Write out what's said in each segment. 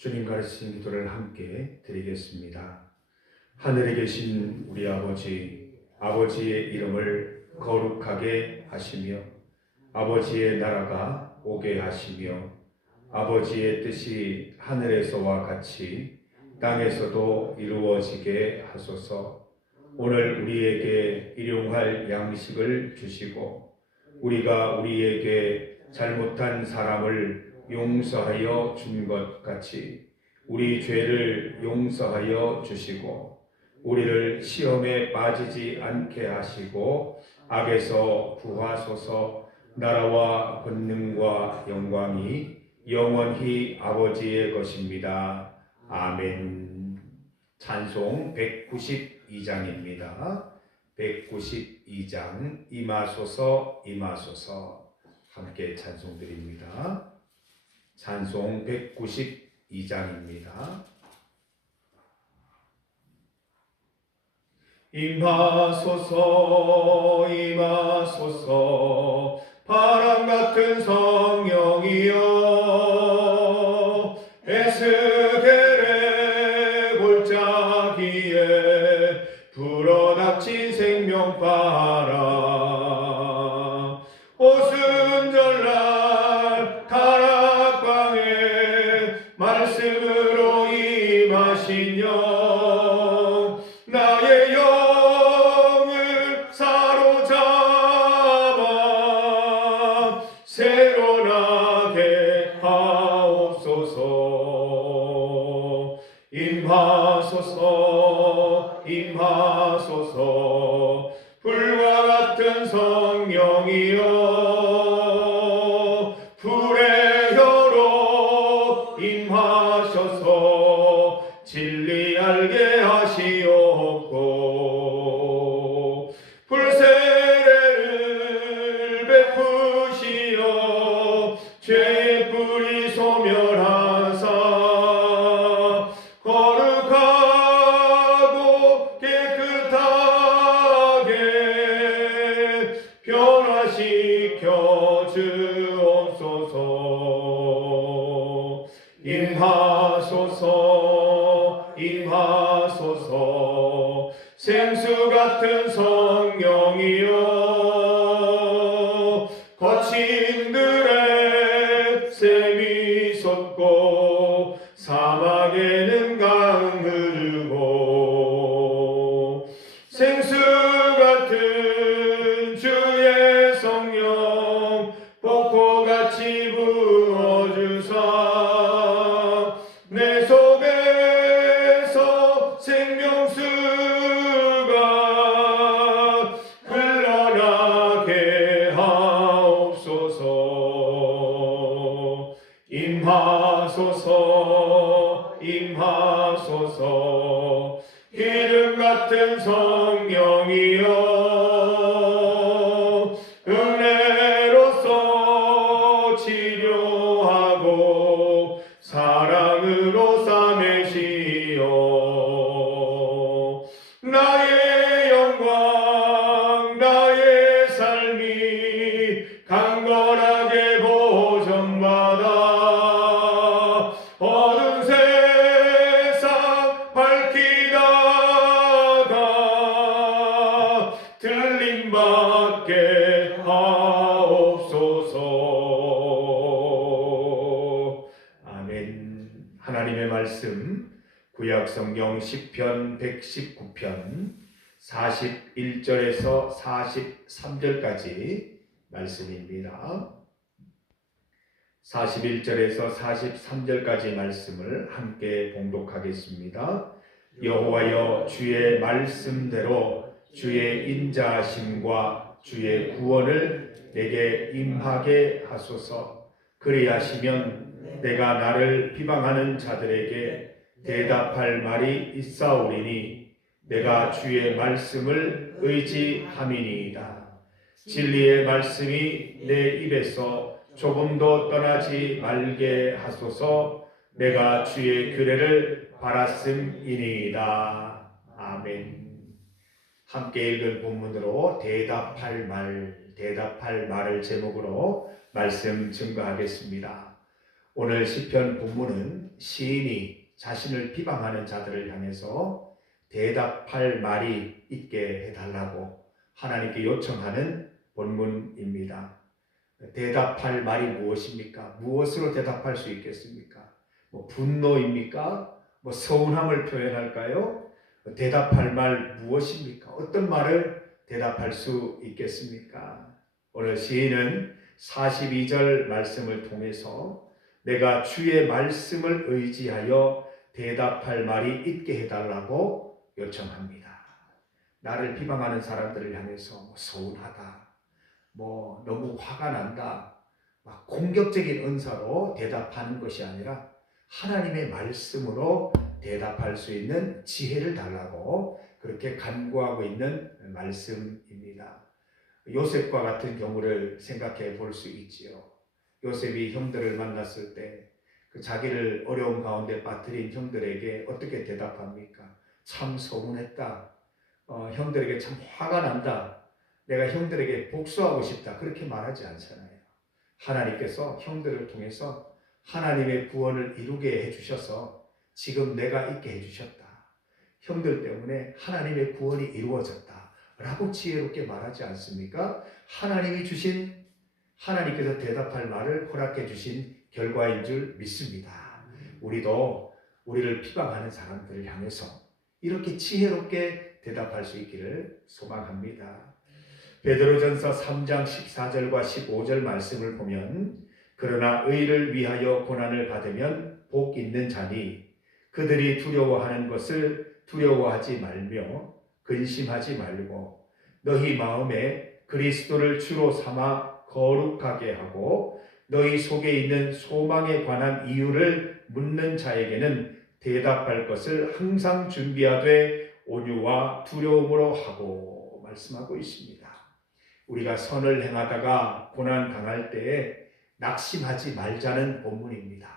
주님 가르치신 기도를 함께 드리겠습니다. 하늘에 계신 우리 아버지, 아버지의 이름을 거룩하게 하시며 아버지의 나라가 오게 하시며 아버지의 뜻이 하늘에서와 같이 땅에서도 이루어지게 하소서. 오늘 우리에게 일용할 양식을 주시고 우리가 우리에게 잘못한 사람을 용서하여 준 것 같이 우리 죄를 용서하여 주시고 우리를 시험에 빠지지 않게 하시고 악에서 구하소서. 나라와 권능과 영광이 영원히 아버지의 것입니다. 아멘. 찬송 192장입니다. 192장 임하소서 임하소서 함께 찬송드립니다. 찬송 192장입니다. 임하소서 임하소서 바람 같은 성령이여 에스겔의 골짜기에 불어닥친 생명바람 오순절날 다락방에 말씀으로 임하신 영 나의 영을 사로잡아 새로 나게 하옵소서. 임하소서 임하소서 불과 같은 성령이여 불의 혀로 임하셔서 진리 알게 하시옵고 불세례를 베푸시어 죄의 뿌리 소멸하사 거룩하고 깨끗하게 변화시켜 주옵소서. 임하소서 임하소서 생수 같은 성령이여 거친 들에 샘이 솟고 사막에는 강 흐르고 생수 같은 주의 성령 폭포같이 부어주사 내 속에서 생명수가 흘러나게 하옵소서. 임하소서 임하소서 기름 같은 성령이여 은혜로서 치료하고 사랑으로 싸매시어 나의 영광 나의 삶이 강건하게 보존받아 어두운 세상 밝히다가 들림받게 하옵소서. 아멘. 하나님의 말씀 구약성경 시편 119편 41절에서 43절까지 말씀입니다. 41절에서 43절까지 말씀을 함께 봉독하겠습니다. 여호와여 주의 말씀대로 주의 인자하심과 주의 구원을 내게 임하게 하소서. 그리하시면 내가 나를 비방하는 자들에게 대답할 말이 있사오리니 내가 주의 말씀을 의지함이니이다. 진리의 말씀이 내 입에서 조금도 떠나지 말게 하소서. 내가 주의 규례를 바랐음이니이다. 아멘. 함께 읽은 본문으로 대답할 말을 제목으로 말씀 증거하겠습니다. 오늘 시편 본문은 시인이 자신을 비방하는 자들을 향해서 대답할 말이 있게 해달라고 하나님께 요청하는 본문입니다. 대답할 말이 무엇입니까? 무엇으로 대답할 수 있겠습니까? 분노입니까? 서운함을 표현할까요? 대답할 말 무엇입니까? 어떤 말을 대답할 수 있겠습니까? 오늘 시인은 42절 말씀을 통해서 내가 주의 말씀을 의지하여 대답할 말이 있게 해달라고 요청합니다. 나를 비방하는 사람들을 향해서 서운하다, 너무 화가 난다, 막 공격적인 은사로 대답하는 것이 아니라 하나님의 말씀으로 대답할 수 있는 지혜를 달라고 그렇게 간구하고 있는 말씀입니다. 요셉과 같은 경우를 생각해 볼 수 있지요. 요셉이 형들을 만났을 때 그 자기를 어려움 가운데 빠뜨린 형들에게 어떻게 대답합니까? 참 서운했다. 형들에게 참 화가 난다. 내가 형들에게 복수하고 싶다. 그렇게 말하지 않잖아요. 하나님께서 형들을 통해서 하나님의 구원을 이루게 해주셔서 지금 내가 있게 해주셨다. 형들 때문에 하나님의 구원이 이루어졌다. 라고 지혜롭게 말하지 않습니까? 하나님께서 대답할 말을 허락해 주신 결과인 줄 믿습니다. 우리도 우리를 비방하는 사람들을 향해서 이렇게 지혜롭게 대답할 수 있기를 소망합니다. 베드로전서 3장 14절과 15절 말씀을 보면 그러나 의를 위하여 고난을 받으면 복 있는 자니 그들이 두려워하는 것을 두려워하지 말며 근심하지 말고 너희 마음에 그리스도를 주로 삼아 거룩하게 하고 너희 속에 있는 소망에 관한 이유를 묻는 자에게는 대답할 것을 항상 준비하되 온유와 두려움으로 하고 말씀하고 있습니다. 우리가 선을 행하다가 고난 당할 때에 낙심하지 말자는 본문입니다.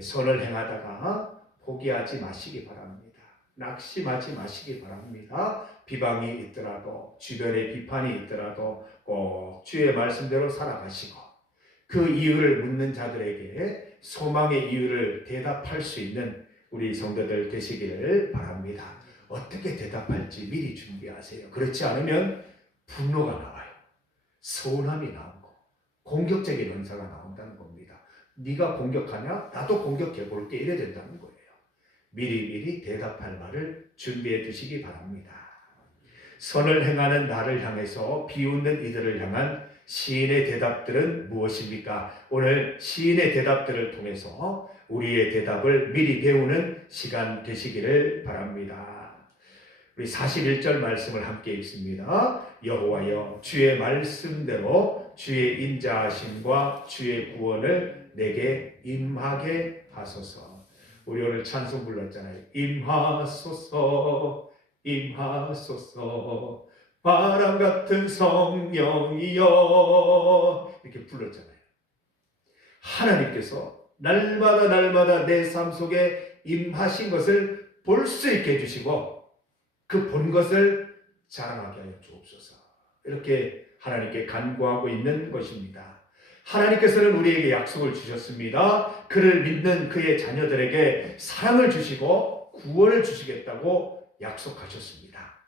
선을 행하다가 포기하지 마시기 바랍니다. 낙심하지 마시기 바랍니다. 비방이 있더라도 주변에 비판이 있더라도 꼭 주의 말씀대로 살아가시고 그 이유를 묻는 자들에게 소망의 이유를 대답할 수 있는 우리 성도들 되시기를 바랍니다. 어떻게 대답할지 미리 준비하세요. 그렇지 않으면 분노가 나와요. 서운함이 나오고 공격적인 은사가 나온다는 겁니다. 네가 공격하냐? 나도 공격해 볼게. 이래 된다는 거예요. 미리미리 대답할 말을 준비해 두시기 바랍니다. 선을 행하는 나를 향해서 비웃는 이들을 향한 시인의 대답들은 무엇입니까? 오늘 시인의 대답들을 통해서 우리의 대답을 미리 배우는 시간 되시기를 바랍니다. 우리 41절 말씀을 함께 읽습니다. 여호와여 주의 말씀대로 주의 인자하심과 주의 구원을 내게 임하게 하소서. 우리 오늘 찬송 불렀잖아요. 임하소서 임하소서 바람 같은 성령이여 이렇게 불렀잖아요. 하나님께서 날마다 내 삶 속에 임하신 것을 볼 수 있게 해주시고 그 본 것을 자랑하게 하여 주옵소서. 이렇게 하나님께 간구하고 있는 것입니다. 하나님께서는 우리에게 약속을 주셨습니다. 그를 믿는 그의 자녀들에게 사랑을 주시고 구원을 주시겠다고 약속하셨습니다.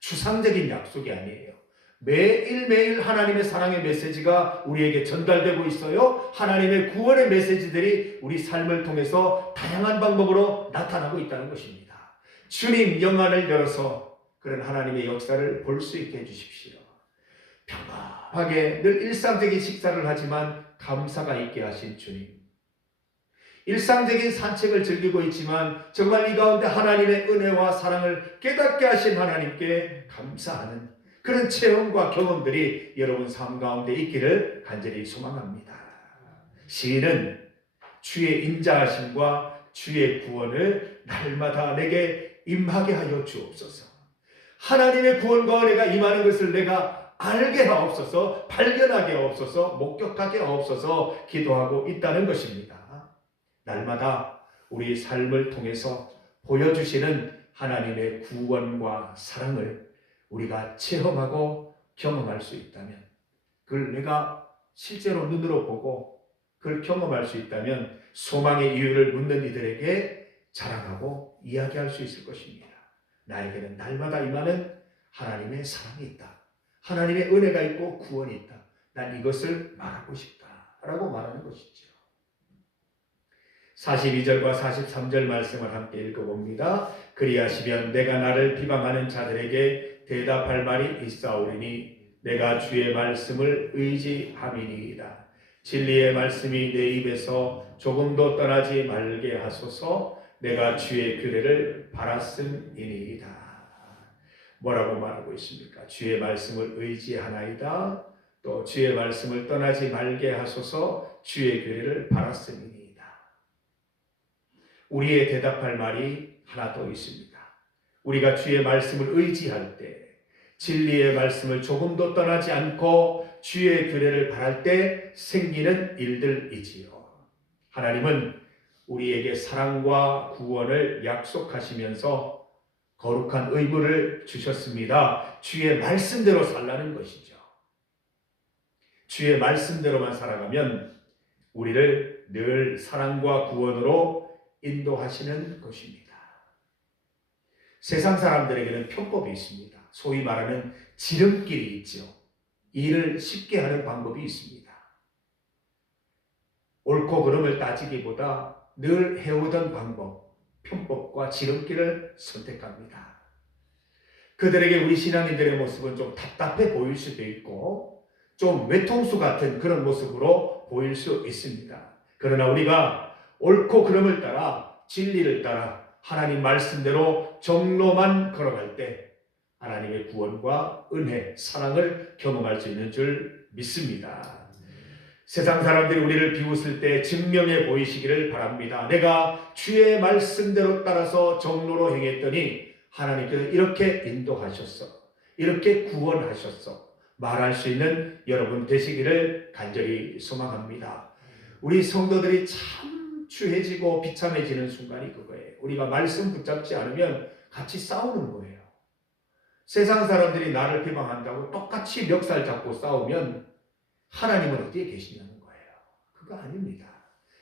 추상적인 약속이 아니에요. 매일매일 하나님의 사랑의 메시지가 우리에게 전달되고 있어요. 하나님의 구원의 메시지들이 우리 삶을 통해서 다양한 방법으로 나타나고 있다는 것입니다. 주님 영안을 열어서 그런 하나님의 역사를 볼 수 있게 해주십시오. 평범하게 늘 일상적인 식사를 하지만 감사가 있게 하신 주님, 일상적인 산책을 즐기고 있지만 정말 이 가운데 하나님의 은혜와 사랑을 깨닫게 하신 하나님께 감사하는 그런 체험과 경험들이 여러분 삶 가운데 있기를 간절히 소망합니다. 시인은 주의 인자하심과 주의 구원을 날마다 내게 임하게 하여 주옵소서. 하나님의 구원과 은혜가 임하는 것을 내가 알게 하옵소서, 발견하게 하옵소서, 목격하게 하옵소서 기도하고 있다는 것입니다. 날마다 우리 삶을 통해서 보여주시는 하나님의 구원과 사랑을 우리가 체험하고 경험할 수 있다면 그걸 내가 실제로 눈으로 보고 그걸 경험할 수 있다면 소망의 이유를 묻는 이들에게 자랑하고 이야기할 수 있을 것입니다. 나에게는 날마다 임하는 하나님의 사랑이 있다. 하나님의 은혜가 있고 구원이 있다. 난 이것을 말하고 싶다. 라고 말하는 것이죠. 42절과 43절 말씀을 함께 읽어봅니다. 그리하시면 내가 나를 비방하는 자들에게 대답할 말이 있사오리니 내가 주의 말씀을 의지함이니이다. 진리의 말씀이 내 입에서 조금도 떠나지 말게 하소서. 내가 주의 규례를 바랐음이니이다. 뭐라고 말하고 있습니까? 주의 말씀을 의지하나이다. 또 주의 말씀을 떠나지 말게 하소서. 주의 규례를 바랐음이니이다. 우리의 대답할 말이 하나 더 있습니다. 우리가 주의 말씀을 의지할 때, 진리의 말씀을 조금도 떠나지 않고 주의 규례를 바랄 때 생기는 일들이지요. 하나님은 우리에게 사랑과 구원을 약속하시면서 거룩한 의무를 주셨습니다. 주의 말씀대로 살라는 것이죠. 주의 말씀대로만 살아가면 우리를 늘 사랑과 구원으로 인도하시는 것입니다. 세상 사람들에게는 편법이 있습니다. 소위 말하는 지름길이 있죠. 일을 쉽게 하는 방법이 있습니다. 옳고 그름을 따지기보다 늘 해오던 방법, 편법과 지름길을 선택합니다. 그들에게 우리 신앙인들의 모습은 좀 답답해 보일 수도 있고 좀 외통수 같은 그런 모습으로 보일 수 있습니다. 그러나 우리가 옳고 그름을 따라 진리를 따라 하나님 말씀대로 정로만 걸어갈 때 하나님의 구원과 은혜, 사랑을 경험할 수 있는 줄 믿습니다. 세상 사람들이 우리를 비웃을 때 증명해 보이시기를 바랍니다. 내가 주의 말씀대로 따라서 정로로 행했더니 하나님께서 이렇게 인도하셨어. 이렇게 구원하셨어. 말할 수 있는 여러분 되시기를 간절히 소망합니다. 우리 성도들이 참 추해지고 비참해지는 순간이 그거예요. 우리가 말씀 붙잡지 않으면 같이 싸우는 거예요. 세상 사람들이 나를 비방한다고 똑같이 멱살 잡고 싸우면 하나님은 어디에 계시냐는 거예요. 그거 아닙니다.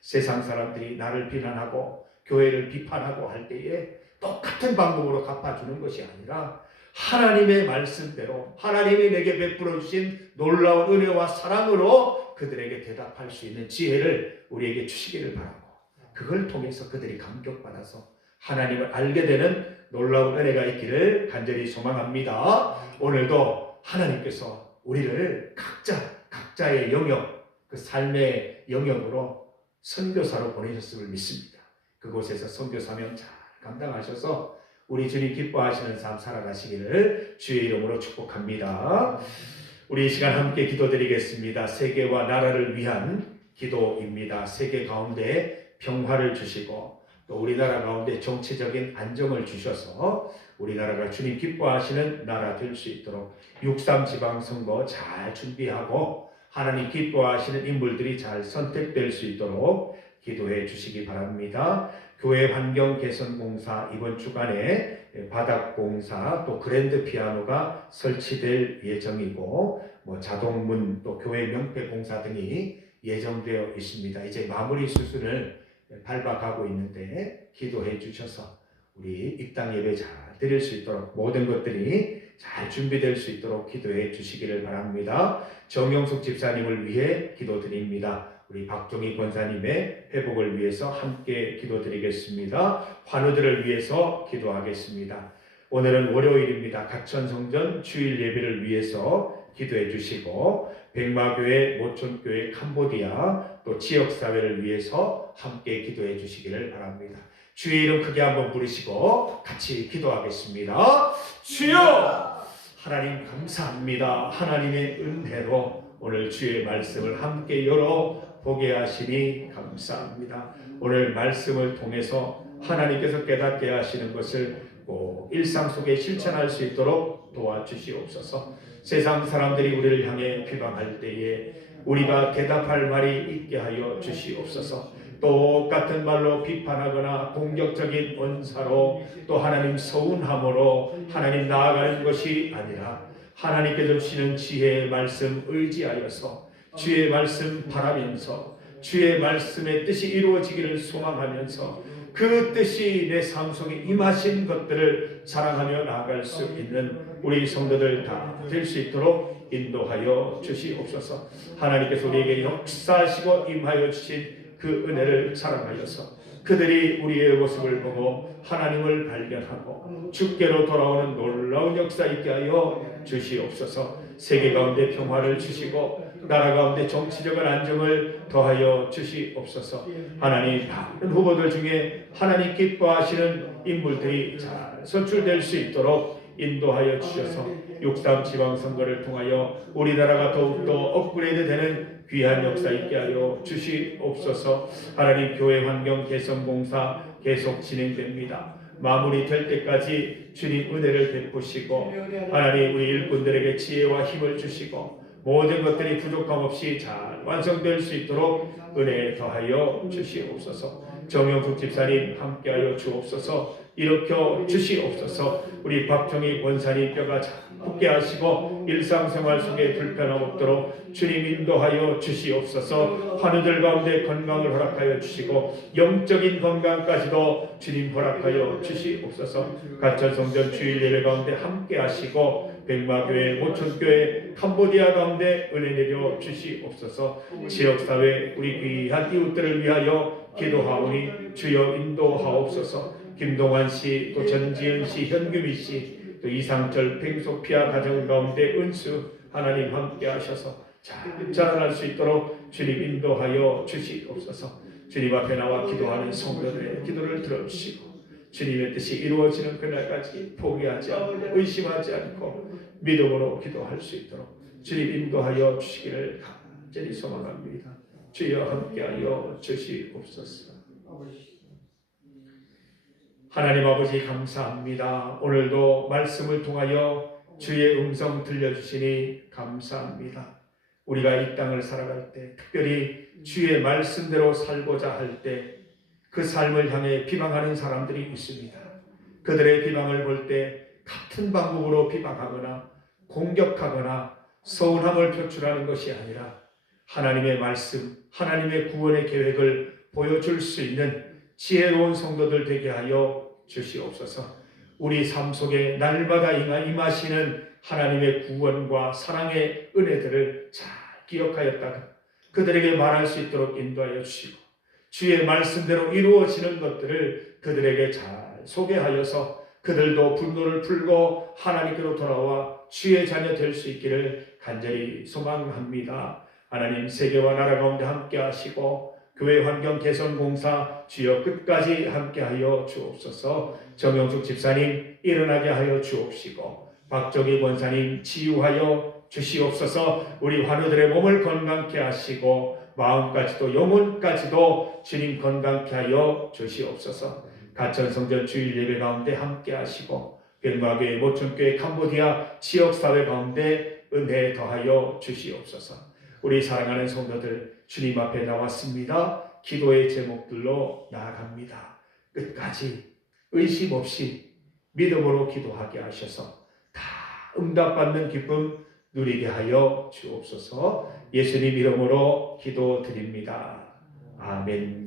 세상 사람들이 나를 비난하고 교회를 비판하고 할 때에 똑같은 방법으로 갚아주는 것이 아니라 하나님의 말씀대로 하나님이 내게 베풀어 주신 놀라운 은혜와 사랑으로 그들에게 대답할 수 있는 지혜를 우리에게 주시기를 바라고 그걸 통해서 그들이 감격받아서 하나님을 알게 되는 놀라운 은혜가 있기를 간절히 소망합니다. 오늘도 하나님께서 우리를 각자의 영역, 그 삶의 영역으로 선교사로 보내셨음을 믿습니다. 그곳에서 선교 사명 잘 감당하셔서 우리 주님 기뻐하시는 삶 살아가시기를 주의 이름으로 축복합니다. 우리 이 시간 함께 기도드리겠습니다. 세계와 나라를 위한 기도입니다. 세계 가운데 평화를 주시고 또 우리나라 가운데 정치적인 안정을 주셔서 우리나라가 주님 기뻐하시는 나라 될 수 있도록 6.3 지방선거 잘 준비하고 하나님 기뻐하시는 인물들이 잘 선택될 수 있도록 기도해 주시기 바랍니다. 교회 환경 개선 공사 이번 주간에 바닥 공사 또 그랜드 피아노가 설치될 예정이고 자동문 또 교회 명패 공사 등이 예정되어 있습니다. 이제 마무리 수순을 밟아가고 있는데 기도해 주셔서 우리 입당 예배 잘 드릴 수 있도록 모든 것들이 잘 준비될 수 있도록 기도해 주시기를 바랍니다. 정영숙 집사님을 위해 기도드립니다. 우리 박종희 권사님의 회복을 위해서 함께 기도드리겠습니다. 환우들을 위해서 기도하겠습니다. 오늘은 월요일입니다. 가천성전 주일 예배를 위해서 기도해 주시고 백마교회, 모촌교회, 캄보디아 또 지역사회를 위해서 함께 기도해 주시기를 바랍니다. 주의 이름 크게 한번 부르시고 같이 기도하겠습니다. 주여! 하나님 감사합니다. 하나님의 은혜로 오늘 주의 말씀을 함께 열어보게 하시니 감사합니다. 오늘 말씀을 통해서 하나님께서 깨닫게 하시는 것을 꼭 일상 속에 실천할 수 있도록 도와주시옵소서. 세상 사람들이 우리를 향해 비방할 때에 우리가 대답할 말이 있게 하여 주시옵소서. 똑같은 말로 비판하거나 공격적인 언사로 또 하나님 서운함으로 하나님 나아가는 것이 아니라 하나님께서 주시는 지혜의 말씀 의지하여서 주의 말씀 바라면서 주의 말씀의 뜻이 이루어지기를 소망하면서 그 뜻이 내 삶 속에 임하신 것들을 자랑하며 나아갈 수 있는 우리 성도들 다 될 수 있도록 인도하여 주시옵소서. 하나님께서 우리에게 역사하시고 임하여 주신 그 은혜를 자랑하여서 그들이 우리의 모습을 보고 하나님을 발견하고 주께로 돌아오는 놀라운 역사 있게 하여 주시옵소서. 세계 가운데 평화를 주시고 나라 가운데 정치적인 안정을 더하여 주시옵소서. 하나님, 많은 후보들 중에 하나님 기뻐하시는 인물들이 잘 선출될 수 있도록 인도하여 주셔서 6.3 지방선거를 통하여 우리나라가 더욱더 업그레이드 되는 귀한 역사 있게 하여 주시옵소서. 하나님, 교회 환경 개선 공사 계속 진행됩니다. 마무리될 때까지 주님 은혜를 베푸시고 하나님, 우리 일꾼들에게 지혜와 힘을 주시고 모든 것들이 부족함 없이 잘 완성될 수 있도록 은혜 더하여 주시옵소서. 정영숙 집사님 함께하여 주옵소서. 일으켜 주시옵소서. 우리 박정희 권사님 뼈가 잘 붙게 하시고 일상생활 속에 불편함 없도록 주님 인도하여 주시옵소서. 환우들 가운데 건강을 허락하여 주시고 영적인 건강까지도 주님 허락하여 주시옵소서. 가천성전 주일 예배 가운데 함께 하시고 백마교회, 모천교회, 캄보디아 가운데 은혜 내려 주시옵소서. 지역사회 우리 귀한 이웃들을 위하여 기도하오니 주여 인도하옵소서. 김동환 씨, 또 전지현 씨, 현규미 씨, 또 이상철, 팽소피아 가정 가운데 은수 하나님 함께 하셔서 잘 자라날 수 있도록 주님 인도하여 주시옵소서. 주님 앞에 나와 기도하는 성도들의 기도를 들어주시고 주님의 뜻이 이루어지는 그날까지 포기하지 않고 의심하지 않고 믿음으로 기도할 수 있도록 주님 인도하여 주시기를 간절히 소망합니다. 주여 함께하여 주시옵소서. 하나님 아버지 감사합니다. 오늘도 말씀을 통하여 주의 음성 들려주시니 감사합니다. 우리가 이 땅을 살아갈 때 특별히 주의 말씀대로 살고자 할 때 그 삶을 향해 비방하는 사람들이 있습니다. 그들의 비방을 볼 때 같은 방법으로 비방하거나 공격하거나 서운함을 표출하는 것이 아니라 하나님의 말씀, 하나님의 구원의 계획을 보여줄 수 있는 지혜로운 성도들 되게 하여 주시옵소서. 우리 삶 속에 날마다 임하시는 하나님의 구원과 사랑의 은혜들을 잘 기억하였다가 그들에게 말할 수 있도록 인도하여 주시고 주의 말씀대로 이루어지는 것들을 그들에게 잘 소개하여서 그들도 분노를 풀고 하나님께로 돌아와 주의 자녀 될 수 있기를 간절히 소망합니다. 하나님, 세계와 나라 가운데 함께 하시고 교회 환경 개선 공사 주여 끝까지 함께하여 주옵소서. 정영숙 집사님 일어나게 하여 주옵시고 박정희 권사님 치유하여 주시옵소서. 우리 환우들의 몸을 건강케 하시고 마음까지도 영혼까지도 주님 건강케 하여 주시옵소서. 가천성전 주일 예배 가운데 함께 하시고 백마교회, 모천교회, 캄보디아 지역사회 가운데 은혜 더하여 주시옵소서. 우리 사랑하는 성도들 주님 앞에 나왔습니다. 기도의 제목들로 나아갑니다. 끝까지 의심 없이 믿음으로 기도하게 하셔서 다 응답받는 기쁨 누리게 하여 주옵소서. 예수님 이름으로 기도드립니다. 아멘.